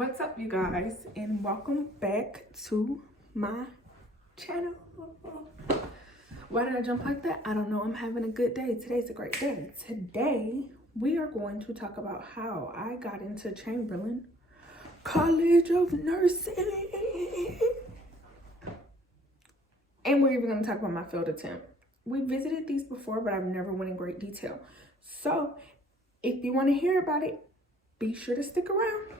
What's up, you guys, and welcome back to my channel. Why did I jump like that? I don't know. I'm having a good day. Today's a great day. Today we are going to talk about how I got into Chamberlain College of Nursing, and we're even going to talk about my failed attempt. We visited these before, but I've never went in great detail. So if you want to hear about it, be sure to stick around.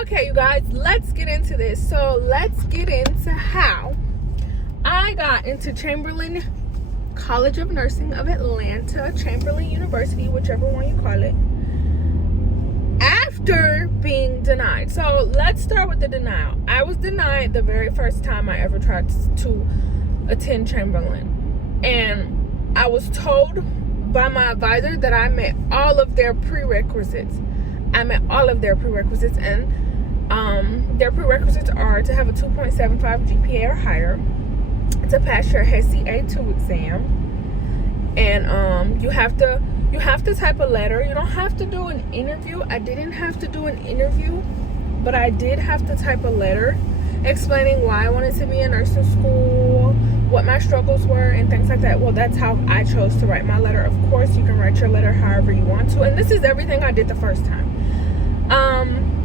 Okay, you guys, let's get into this. So let's get into how I got into Chamberlain College of Nursing of Atlanta, Chamberlain University, whichever one you call it, after being denied. So let's start with the denial. I was denied the very first time I ever tried to attend Chamberlain, and I was told by my advisor that I met all of their prerequisites. And their prerequisites are to have a 2.75 GPA or higher, to pass your HESI-A2 exam, and you have to type a letter. You don't have to do an interview. I didn't have to do an interview, but I did have to type a letter explaining why I wanted to be in nursing school, what my struggles were, and things like that. Well, that's how I chose to write my letter. Of course, you can write your letter however you want to, and this is everything I did the first time.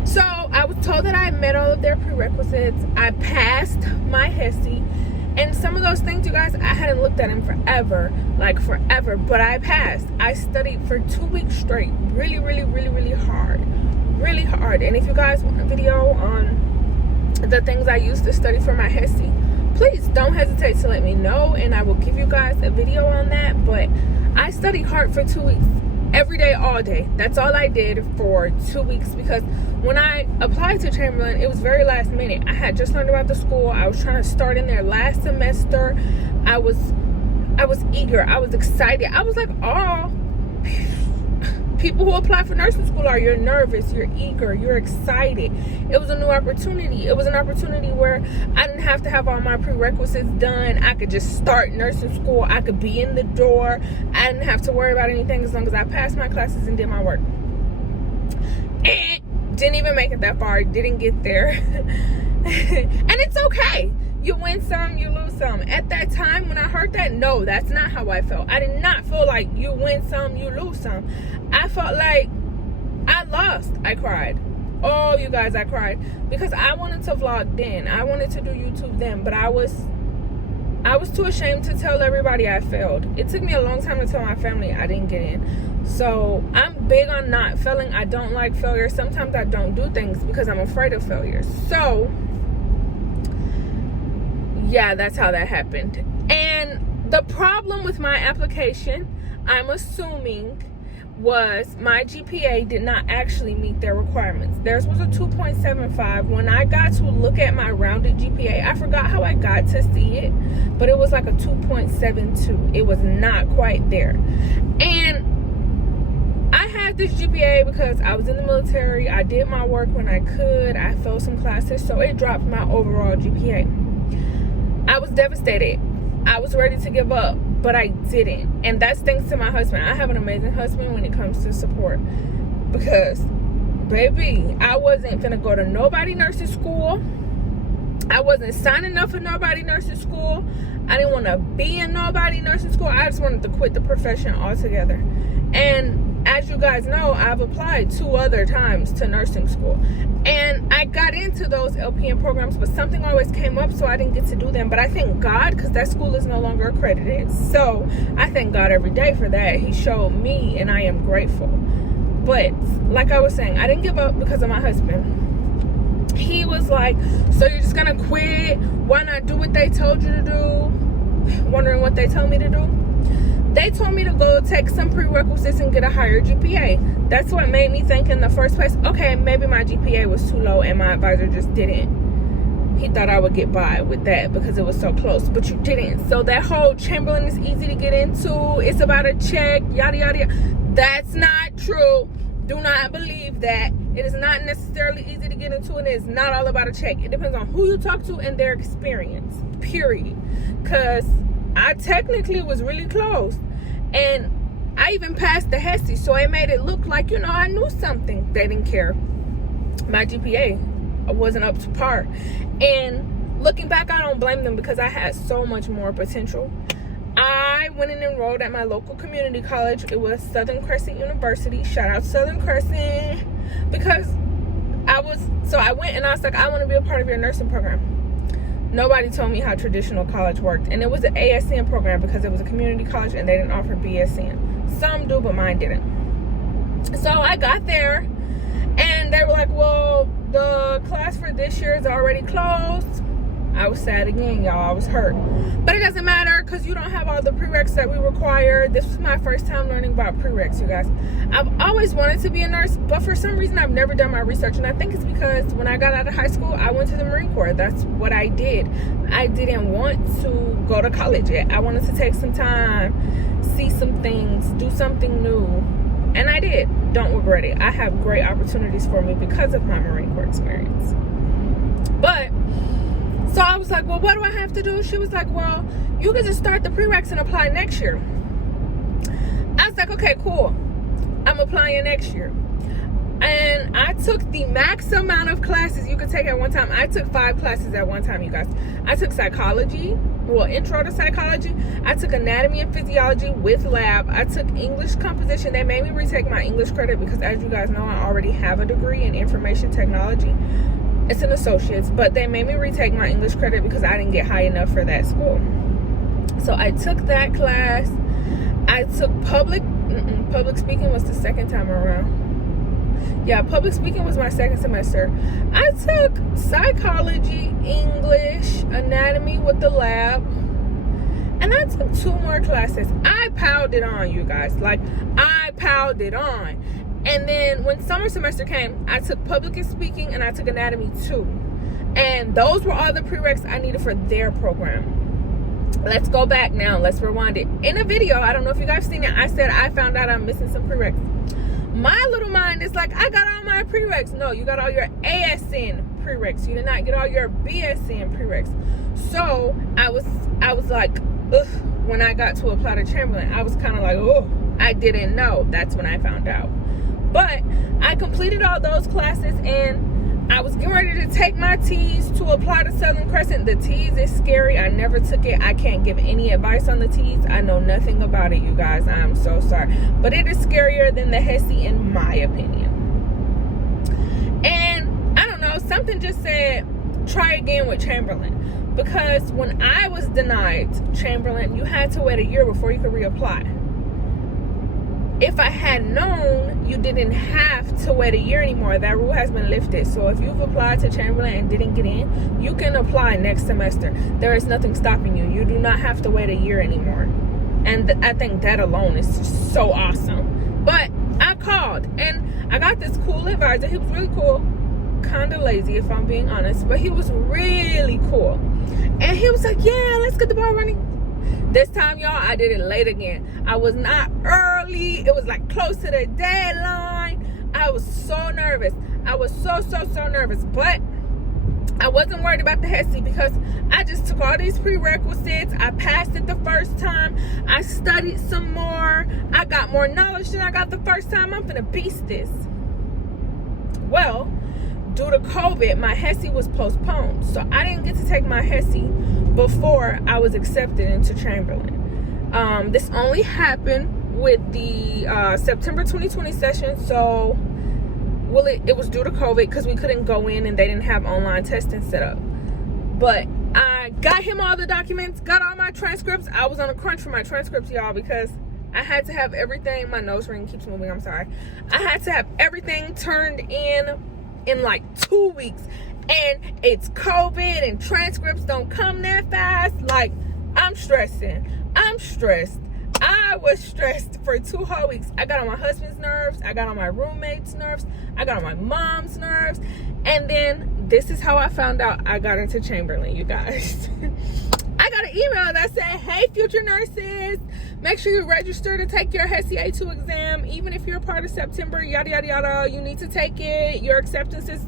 So I was told that I met all of their prerequisites. I passed my HESI, and some of those things, you guys, I hadn't looked at in forever, but I passed. I studied for 2 weeks straight, really hard. And if you guys want a video on the things I used to study for my HESI, please don't hesitate to let me know, and I will give you guys a video on that. But I studied hard for 2 weeks. Every day, all day. That's all I did for 2 weeks, because when I applied to Chamberlain, it was very last minute. I had just learned about the school. I was trying to start in there last semester. I was eager. I was excited. I was like, oh, people who apply for nursing school are. You're nervous, you're eager, you're excited. It was a new opportunity. It was an opportunity where I didn't have to have all my prerequisites done. I could just start nursing school. I could be in the door. I didn't have to worry about anything as long as I passed my classes and did my work. And didn't even make it that far. Didn't get there. And it's okay. You win some, you lose some. At that time, when I heard that, no, that's not how I felt. I did not feel like you win some, you lose some. I felt like I lost. I cried. Oh, you guys, I cried. Because I wanted to vlog then. I wanted to do YouTube then. But I was too ashamed to tell everybody I failed. It took me a long time to tell my family I didn't get in. So I'm big on not failing. I don't like failure. Sometimes I don't do things because I'm afraid of failure. So yeah, that's how that happened. And the problem with my application, I'm assuming, was my GPA did not actually meet their requirements. Theirs was a 2.75. When I got to look at my rounded GPA, I forgot how I got to see it, but it was like a 2.72. It was not quite there. And I had this GPA because I was in the military. I did my work when I could. I failed some classes, so it dropped my overall GPA. I was devastated. I was ready to give up, but I didn't. And that's thanks to my husband. I have an amazing husband when it comes to support, because, baby, I wasn't finna go to nobody nursing school. I wasn't signing up for nobody nursing school. I didn't want to be in nobody nursing school. I just wanted to quit the profession altogether. And as you guys know, I've applied 2 other times to nursing school, and I got into those LPN programs, but something always came up, so I didn't get to do them. But I thank God, because that school is no longer accredited. So I thank God every day for that. He showed me, and I am grateful. But like I was saying, I didn't give up because of my husband. He was like, so you're just gonna quit? Why not do what they told you to do? Wondering what they told me to do? They told me to go take some prerequisites and get a higher GPA. That's what made me think in the first place, okay, maybe my GPA was too low and my advisor just didn't. He thought I would get by with that because it was so close, but you didn't. So that whole Chamberlain is easy to get into, it's about a check, yada, yada, yada. That's not true. Do not believe that. It is not necessarily easy to get into, and it's not all about a check. It depends on who you talk to and their experience, period. Because I technically was really close, and I even passed the HESI, so it made it look like, I knew something. They didn't care. My GPA wasn't up to par. And looking back, I don't blame them because I had so much more potential. I went and enrolled at my local community college. It was Southern Crescent University. Shout out Southern Crescent. Because I went and I was like, I want to be a part of your nursing program. Nobody told me how traditional college worked. And it was an ASN program because it was a community college and they didn't offer BSN. Some do, but mine didn't. So I got there and they were like, well, the class for this year is already closed. I was sad again, y'all. I was hurt. But it doesn't matter because you don't have all the prereqs that we require. This was my first time learning about prereqs, you guys. I've always wanted to be a nurse, but for some reason I've never done my research. And I think it's because when I got out of high school, I went to the Marine Corps. That's what I did. I didn't want to go to college yet. I wanted to take some time, see some things, do something new. And I did. Don't regret it. I have great opportunities for me because of my Marine Corps experience. But so I was like, well, what do I have to do? She was like, well, you can just start the prereqs and apply next year. I was like, okay, cool. I'm applying next year. And I took the max amount of classes you could take at one time. I took 5 classes at one time, you guys. I took psychology, intro to psychology. I took anatomy and physiology with lab. I took English composition. They made me retake my English credit because, as you guys know, I already have a degree in information technology. It's an associate's, but they made me retake my English credit because I didn't get high enough for that school. So I took that class. I took public speaking was the second time around. Yeah, public speaking was my second semester. I took psychology, English, anatomy with the lab, and I took 2 more classes. I piled it on, you guys. Like, I piled it on. And then when summer semester came, I took public speaking and I took anatomy too. And those were all the prereqs I needed for their program. Let's go back now. Let's rewind it. In a video, I don't know if you guys seen it, I said I found out I'm missing some prereqs. My little mind is like, I got all my prereqs. No, you got all your ASN prereqs. You did not get all your BSN prereqs. So I was like, ugh, when I got to apply to Chamberlain, I was kind of like, oh, I didn't know. That's when I found out. But I completed all those classes and I was getting ready to take my T's to apply to Southern Crescent. The T's is scary. I never took it. I can't give any advice on the T's. I know nothing about it, you guys. I am so sorry. But it is scarier than the HESI in my opinion. And I don't know, something just said, try again with Chamberlain. Because when I was denied Chamberlain, you had to wait a year before you could reapply. If I had known you didn't have to wait a year anymore, that rule has been lifted. So if you've applied to Chamberlain and didn't get in, you can apply next semester. There is nothing stopping you. You do not have to wait a year anymore. And I think that alone is just so awesome. But I called and I got this cool advisor. He was really cool. Kind of lazy if I'm being honest, but he was really cool. And he was like, yeah, let's get the ball running. This time, y'all, I did it late again. I was not early. It was like close to the deadline. I was so nervous. I was so nervous. But I wasn't worried about the HESI because I just took all these prerequisites. I passed it the first time. I studied some more. I got more knowledge than I got the first time. I'm finna beast this. Well, due to COVID, my HESI was postponed. So I didn't get to take my HESI before I was accepted into Chamberlain. This only happened with the September 2020 session. So, well, it was due to COVID because we couldn't go in and they didn't have online testing set up. But I got him all the documents, got all my transcripts. I was on a crunch for my transcripts, y'all, because I had to have everything. My nose ring keeps moving, I'm sorry. I had to have everything turned in like 2 weeks. And it's COVID and transcripts don't come that fast. Like, I'm stressing. I'm stressed. I was stressed for 2 whole weeks. I got on my husband's nerves. I got on my roommate's nerves. I got on my mom's nerves. And then this is how I found out I got into Chamberlain, you guys. I got an email that said, hey, future nurses, make sure you register to take your HESI-A2 exam. Even if you're a part of September, yada, yada, yada, you need to take it. Your acceptance is,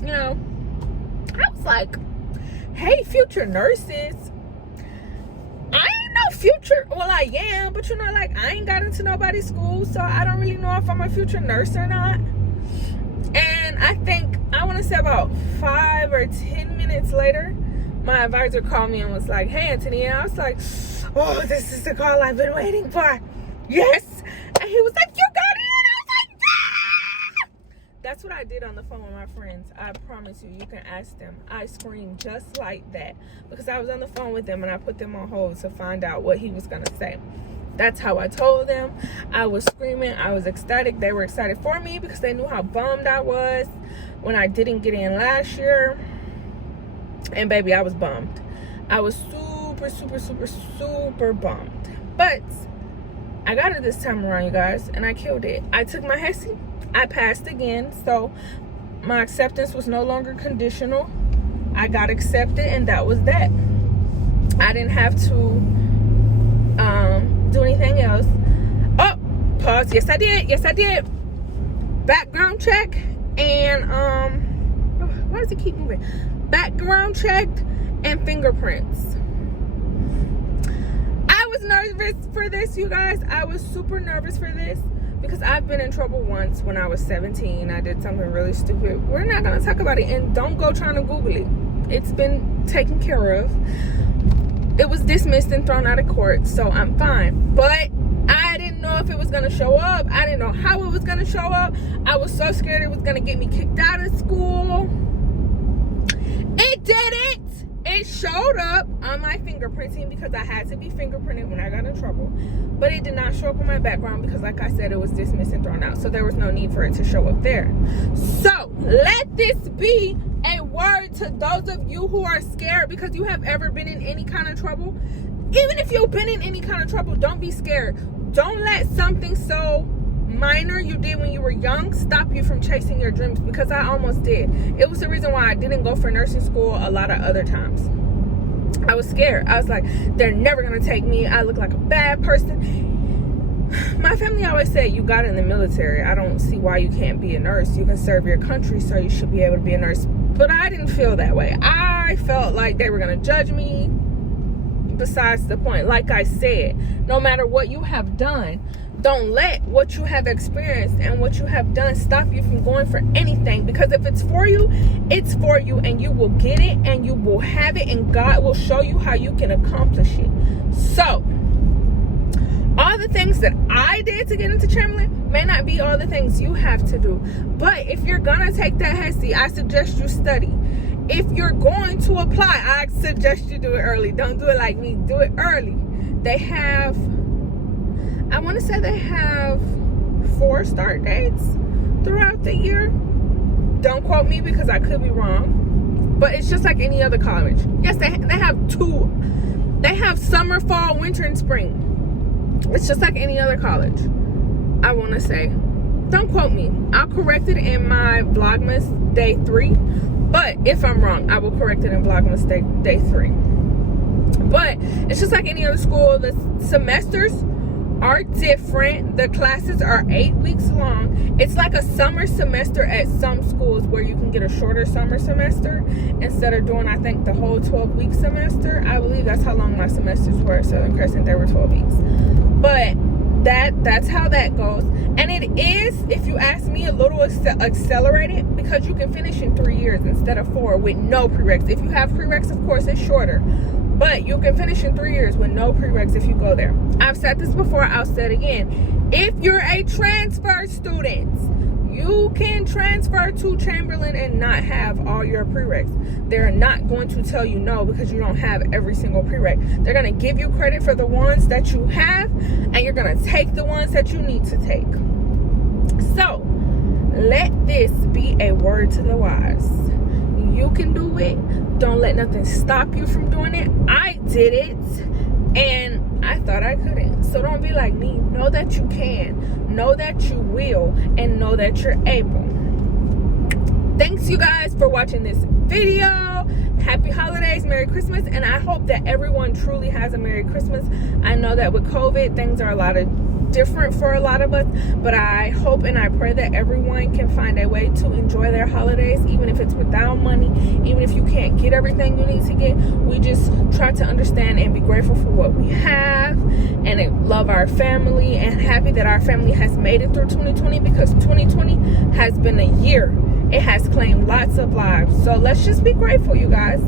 you know. I was like, hey, future nurses. I ain't no future. Well, I am, but you know, like, I ain't got into nobody's school, so I don't really know if I'm a future nurse or not. And I think, I want to say about 5 or 10 minutes later, my advisor called me and was like, hey, Antoneya. I was like, oh, this is the call I've been waiting for. Yes. And he was like, you got it. I was like, yeah. That's what I did on the phone with my friends. I promise you, you can ask them. I screamed just like that because I was on the phone with them and I put them on hold to find out what he was going to say. That's how I told them. I was screaming. I was ecstatic. They were excited for me because they knew how bummed I was when I didn't get in last year. And baby, I was bummed. I was super, super, super, super bummed. But I got it this time around, you guys, and I killed it. I took my HESI. I passed again, so my acceptance was no longer conditional. I got accepted, and that was that. I didn't have to do anything else. Oh, pause. Yes, I did. Yes, I did. Background check, and why does it keep moving? Background checked and fingerprints. I was nervous for this, you guys. I was super nervous for this because I've been in trouble once when I was 17. I did something really stupid. We're not going to talk about it, and don't go trying to Google it. It's been taken care of. It was dismissed and thrown out of court, so I'm fine. But I didn't know if it was going to show up. I didn't know how it was going to show up. I was so scared it was going to get me kicked out of school. It didn't. It showed up on my fingerprinting because I had to be fingerprinted when I got in trouble. But it did not show up on my background because, like I said, it was dismissed and thrown out. So there was no need for it to show up there. So let this be a word to those of you who are scared because you have ever been in any kind of trouble. Even if you've been in any kind of trouble, don't be scared. Don't let something so minor you did when you were young stop you from chasing your dreams, because I almost did. It was the reason why I didn't go for nursing school a lot of other times. I was scared. I was like, they're never gonna take me. I look like a bad person. My family always said, you got in the military. I don't see why you can't be a nurse. You can serve your country, so you should be able to be a nurse. But I didn't feel that way. I felt like they were gonna judge me. Besides the point, like I said, no matter what you have done, don't let what you have experienced and what you have done stop you from going for anything, because if it's for you, it's for you, and you will get it and you will have it, and God will show you how you can accomplish it. So all the things that I did to get into Chamberlain may not be all the things you have to do, but if you're gonna take that HESI, I suggest you study. If you're going to apply, I suggest you do it early. Don't do it like me. Do it early. They have, I want to say they have 4 start dates throughout the year. Don't quote me because I could be wrong. But it's just like any other college. Yes, they have 2. They have summer, fall, winter, and spring. It's just like any other college, I want to say. Don't quote me. I'll correct it in my Vlogmas day 3. But if I'm wrong, I will correct it in Vlogmas day 3. But it's just like any other school. The semesters are different. The classes are 8 weeks long. It's like a summer semester at some schools where you can get a shorter summer semester instead of doing, I think, the whole 12-week semester. I believe that's how long my semesters were at Southern Crescent. They were 12 weeks. But that's how that goes. And it is, if you ask me, a little accelerated because you can finish in 3 years instead of 4 with no prereqs. If you have prereqs, of course, it's shorter. But you can finish in 3 years with no prereqs if you go there. I've said this before, I'll say it again. If you're a transfer student, you can transfer to Chamberlain and not have all your prereqs. They're not going to tell you no because you don't have every single prereq. They're going to give you credit for the ones that you have, and you're going to take the ones that you need to take. So, let this be a word to the wise. You can do it. Don't let nothing stop you from doing it. I did it, and I thought I couldn't. So don't be like me. Know that you can. Know that you will. And know that you're able. Thanks, you guys, for watching this video. Happy holidays. Merry Merry Christmas, and I hope that everyone truly has a Merry Christmas. I know that with COVID, things are a lot different for a lot of us, but I hope and I pray that everyone can find a way to enjoy their holidays, even if it's without money, even if you can't get everything you need to get. We just try to understand and be grateful for what we have, and love our family, and happy that our family has made it through 2020, because 2020 has been a year. It has claimed lots of lives. So let's just be grateful, you guys.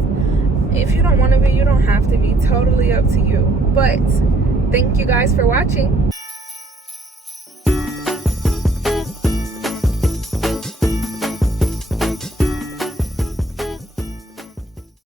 If you don't want to be, you don't have to be. Totally up to you. But thank you guys for watching.